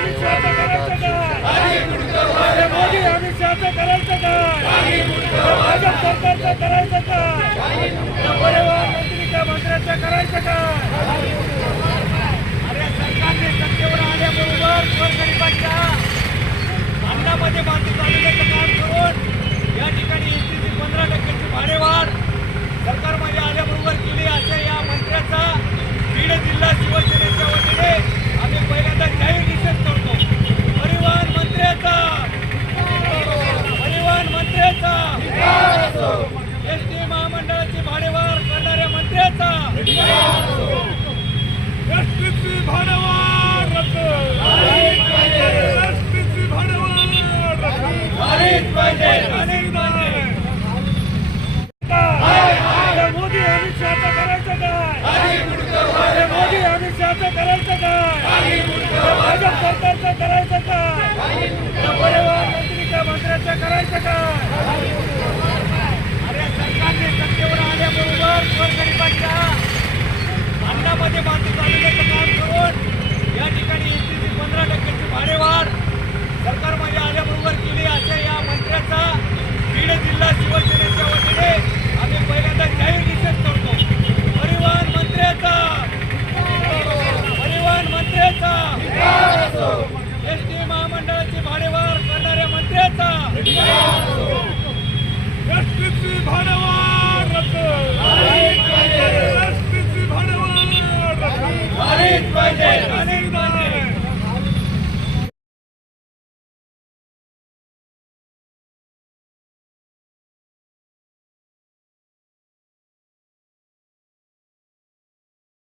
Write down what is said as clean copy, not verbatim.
अमित शहाचं करायचं काय? मोदी अमित शहाचं करायचं काय? भाजप सरकारचं करायचं काय? परिवहन मंत्रीच्या मंत्र्याचं करायचं काय? अरे सरकारने सत्तेवर आल्याबरोबर गोरगरिबांच्या अन्नामध्ये माती चालवण्याचं काम करून या ठिकाणी एसटीची 15% भाडेवाढ सरकारमध्ये आल्याबरोबर केली अशा या मंत्र्याचा बीड जिल्हा शिवसेनेच्या वतीने आम्ही पहिल्यांदा जाहीर निषेध करतो। परिवहन मंत्र्याचा एसटी महामंडळाची भाडेवाढ करणाऱ्या मंत्र्याचा एसटीची भाडेवाढ रद्द एसटीची भाडेवाढ झालीच पाहिजे मोदी अमित शहाचं करायचं काय? मोदी अमित शहाचं करायचं काय? भाजप सरकारचं करायचं काय? परिवहन मंत्रीच्या मंत्र्याचं करायचं काय? अरे सरकारने सत्तेवर आल्याबरोबर गोरगरिबांच्या अन्नामध्ये माती चालवण्याचं काम करून या ठिकाणी एसटीची 15% भाडेवाढ सरकारमध्ये आल्याबरोबर केली अशा या मंत्र्याचा बीड जिल्हा शिवसेनेच्या वतीने आम्ही पहिल्यांदा जाहीर निषेध करतो। परिवहन मंत्र्याचा एसटी महामंडळाची भाडेवाढ करणाऱ्या मंत्र्याचा एसटीची भाडेवाढ रद्द एसटीची भाडेवाढ झालीच पाहिजे।